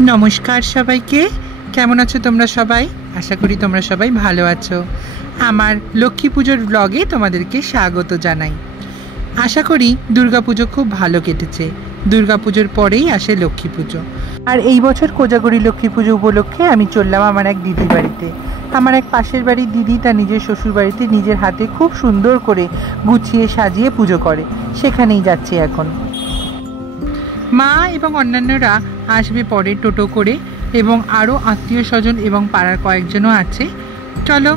নমস্কার সবাইকে, কেমন আছো তোমরা সবাই? আশা করি তোমরা সবাই ভালো আছো। আমার লক্ষ্মী পুজোর ব্লগে তোমাদেরকে স্বাগত জানাই। আশা করি দুর্গাপুজো খুব ভালো কেটেছে। দুর্গাপুজোর পরেই আসে লক্ষ্মী পুজো, আর এই বছর কোজাগরি লক্ষ্মী পুজো উপলক্ষে আমি চললাম আমার এক দিদির বাড়িতে। আমার এক পাশের বাড়ির দিদি তার নিজের শ্বশুর বাড়িতে নিজের হাতে খুব সুন্দর করে গুছিয়ে সাজিয়ে পুজো করে, সেখানেই যাচ্ছি এখন। মা এবং অন্যান্যরা আসবে পরে টোটো করে, এবং আরও আত্মীয় স্বজন এবং পাড়ার কয়েকজনও আছে। চলো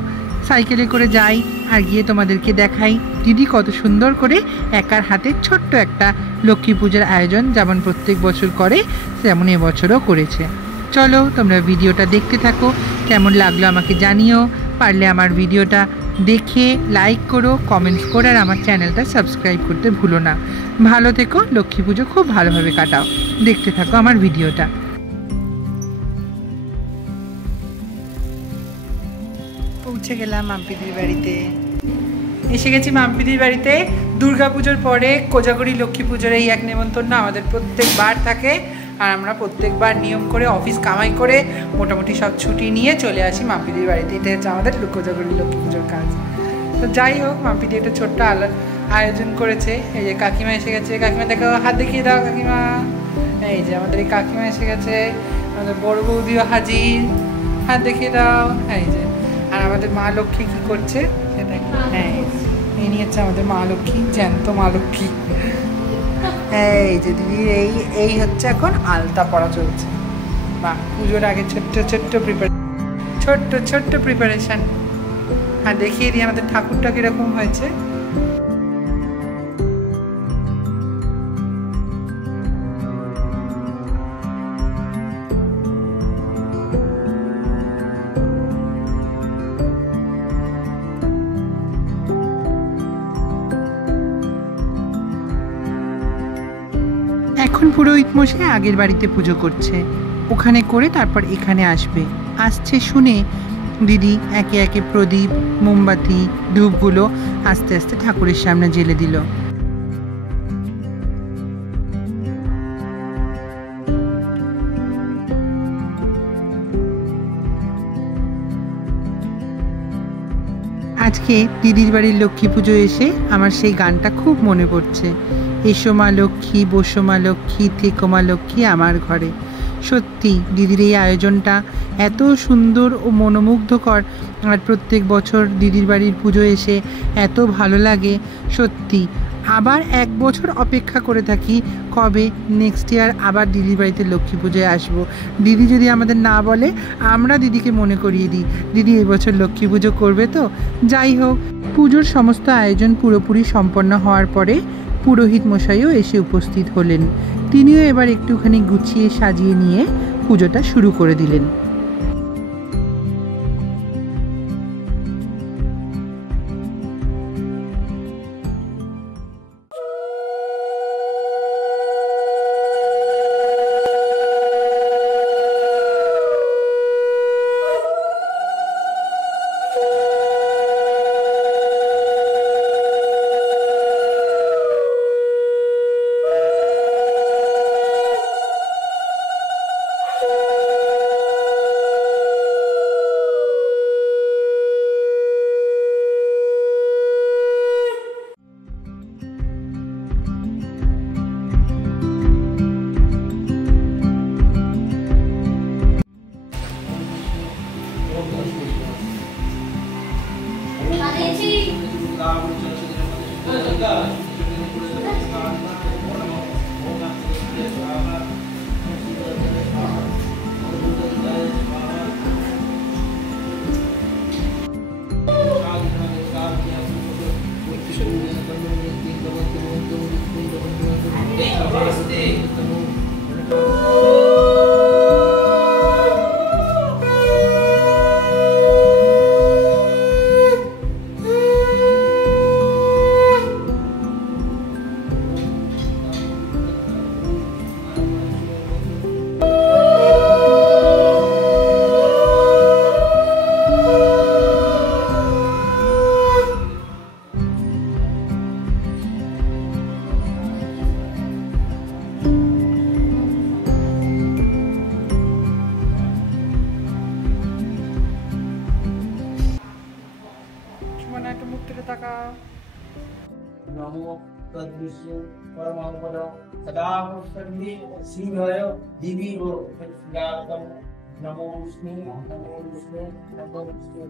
সাইকেলে করে যাই আর গিয়ে তোমাদেরকে দেখাই দিদি কত সুন্দর করে একার হাতে ছোট্ট একটা লক্ষ্মী পূজার আয়োজন যেমন প্রত্যেক বছর করে তেমন এবছরও করেছে। চলো তোমরা ভিডিওটা দেখতে থাকো, কেমন লাগলো আমাকে জানিও। পারলে আমার ভিডিওটা দেখে লাইক করো, কমেন্টস করো, আর আমার চ্যানেলটা সাবস্ক্রাইব করতে ভুলো না। ভালো থেকো, লক্ষ্মী পুজো খুব ভালোভাবে কাটাও। দেখতে থাকো আমার ভিডিওটা। পৌঁছে গেলাম মাম্পিদির বাড়িতে, এসে গেছি মাম্পিদির বাড়িতে। দুর্গাপুজোর পরে কোজাগরি লক্ষ্মী পুজোর এই এক নেমন্তন্ন আমাদের প্রত্যেকবার থাকে, আর আমরা প্রত্যেকবার নিয়ম করে অফিস কামাই করে মোটামুটি সব ছুটি নিয়ে চলে আসি মাম্পিদির বাড়িতে। এটা হচ্ছে আমাদের কোজাগরি লক্ষ্মী পুজোর কাজ। তো যাই হোক, মাম্পিদি একটা ছোট্ট আয়োজন করেছে। এই যে কাকিমা এসে গেছে, কাকিমা দেখো, হাত দেখিয়ে দাও কাকিমা। এই যে আমাদের এই কাকিমা এসে গেছে, আমাদের বড় বৌদিও হাজির, হাত দেখিয়ে দাও। এই যে, আর আমাদের মা লক্ষ্মী কী করছে সেটা, হ্যাঁ এই নিয়ে হচ্ছে আমাদের মা লক্ষ্মী, জ্যান্ত মা লক্ষ্মী। এই যে দিদি, এই হচ্ছে এখন আলতা পরা চলছে। বা পুজোর আগে ছোট্ট প্রিপারেশন। আর দেখিয়ে দিই আমাদের ঠাকুরটা কিরকম হয়েছে। এখন পুরোহিত মশাই আগের বাড়িতে পুজো করছে, ওখানে করে তারপর এখানে আসছে শুনে দিদি একে একে প্রদীপ, মোমবাতি, ধূপগুলো আস্তে আস্তে ঠাকুরের সামনে জ্বেলে দিল। আজকে দিদির বাড়ির লক্ষ্মী পুজো এসে আমার সেই গানটা খুব মনে পড়ছে। এসো মা লক্ষ্মী, বসো মা লক্ষ্মী, থেকো মা লক্ষ্মী আমার ঘরে। সত্যি দিদির এই আয়োজনটা এত সুন্দর ও মনোমুগ্ধকর, আর প্রত্যেক বছর দিদির বাড়ির পুজো এসে এত ভালো লাগে। সত্যি আবার এক বছর অপেক্ষা করে থাকি কবে নেক্সট ইয়ার আবার দিদির বাড়িতে লক্ষ্মী পুজোয় আসবো। দিদি যদি আমাদের না বলে, আমরা দিদিকে মনে করিয়ে দিই দিদি এবছর লক্ষ্মী পুজো করবে তো। যাই হোক, পুজোর সমস্ত আয়োজন পুরোপুরি সম্পন্ন হওয়ার পরে পুরোহিত মশাইও এসে উপস্থিত হলেন। তিনিও এবার একটুখানি গুছিয়ে সাজিয়ে নিয়ে পুজোটা শুরু করে দিলেন। तद्विष्णु परमात्मन सदा सन्ति सिंहाय दिवि वो जातम नमो विष्णु नमो विष्णु नमो विष्णु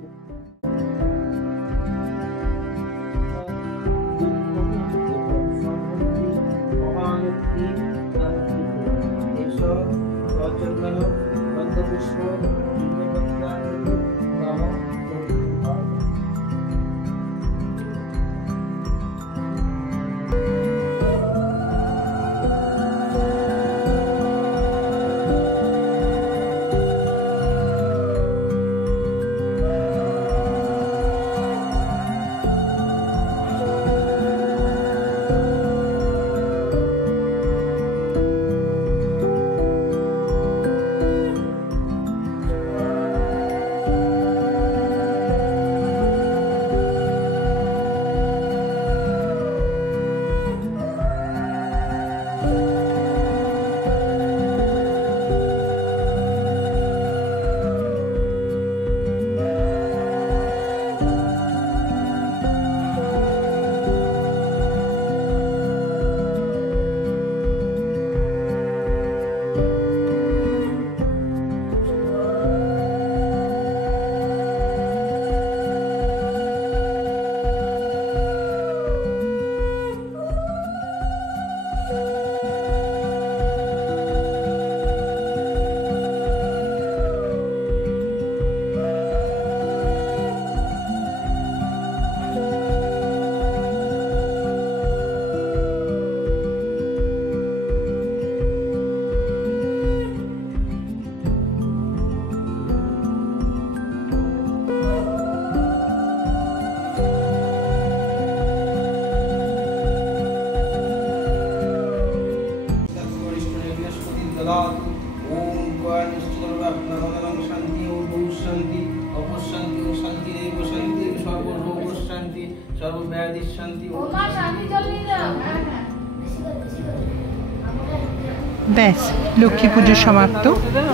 ব্যাস, লক্ষ্মী পুজো সমাপ্ত।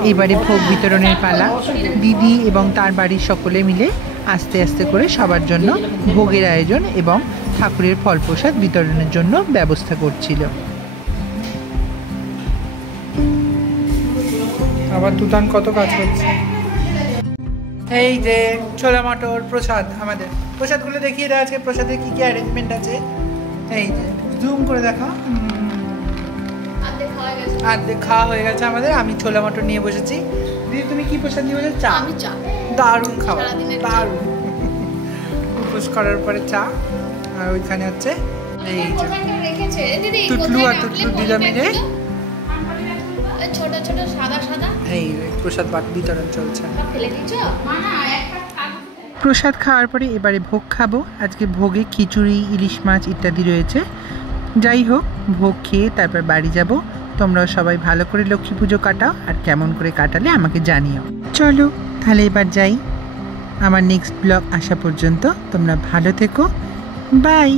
এবারে ভোগ বিতরণের পালা। দিদি এবং তার বাড়ির সকলে মিলে আস্তে আস্তে করে সবার জন্য ভোগের আয়োজন এবং ঠাকুরের ফল প্রসাদ বিতরণের জন্য ব্যবস্থা করছিল। আবার তুতান কত কাজ করছে। এই যে ছোলা মটর প্রসাদ, আমাদের প্রসাদগুলো দেখিয়ে দেয় আজকে প্রসাদের কি কি অ্যারেঞ্জমেন্ট আছে। এই যে জুম করে দেখো, আর্ধেক খাওয়া হয়ে গেছে আমাদের। আমি ছোলা মটর নিয়ে বসেছি। দিদি তুমি কি প্রসাদ নিয়ে বসেছো? চা। আমি চা। দারুণ খাবার, দারুণ। উপোস করার পরে চা। আর ওইখানে হচ্ছে এই যে টুটলু আর টুটলু দিদা মিলে ছোট ছোট সাদা সাদা এই প্রসাদ বিতরণ চলছে। প্রসাদ খাওয়ার পরে এবারে ভোগ খাবো। আজকে ভোগে খিচুড়ি, ইলিশ মাছ ইত্যাদি রয়েছে। যাই হোক, ভোগ খেয়ে তারপর বাড়ি যাব। তোমরাও সবাই ভালো করে লক্ষ্মী পুজো কাটাও, আর কেমন করে কাটালে আমাকে জানিও। চলো তাহলে এবার যাই। আমার নেক্সট ব্লগ আসা পর্যন্ত তোমরা ভালো থেকো। বাই।